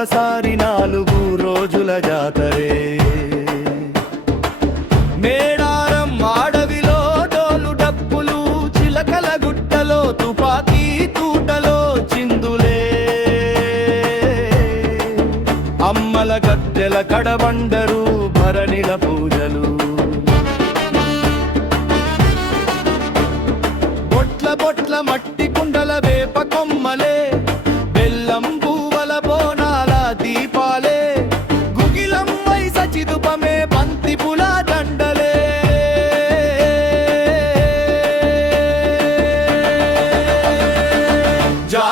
ఒకసారి నాలుగు రోజుల జాతరే. మేడారం మాడవిలో డోలు డప్పులు చిలకల గుట్టలో తుపాకీ తూటలో చిందులే. అమ్మల గద్దెల కడబండరు భరణిల పూజలు. బొట్ల బొట్ల మట్టి కుండల వేప కొమ్మలే.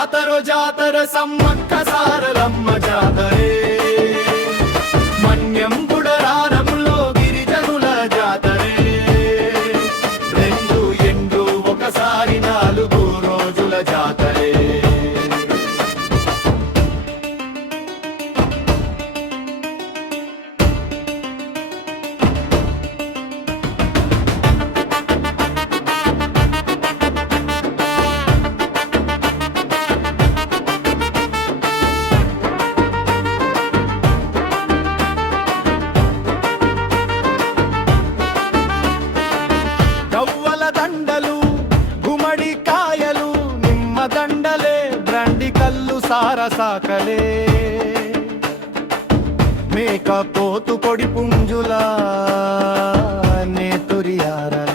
జాతర జాతర సమ్మక్క సారలమ్మ జాతరే. గుమ్మడి కాయలు నిమ్మ దండలే బ్రండి కల్లు సారసాకలే మేక పోతు పొడి పుంజుల నేతురియారా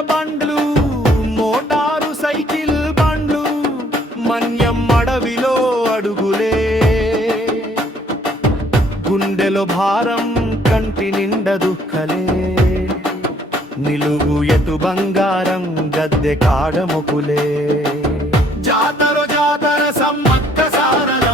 బండ్లు మోటారు సైకిల్ బండ్లు మన్యం అడవిలో అడుగులే. గుండెలో భారం కంటి నిండ దుఃఖలే. నిలువు ఎటు బంగారం గద్దె కాడముకులే. జాతర జాతర సమ్మక్క సారద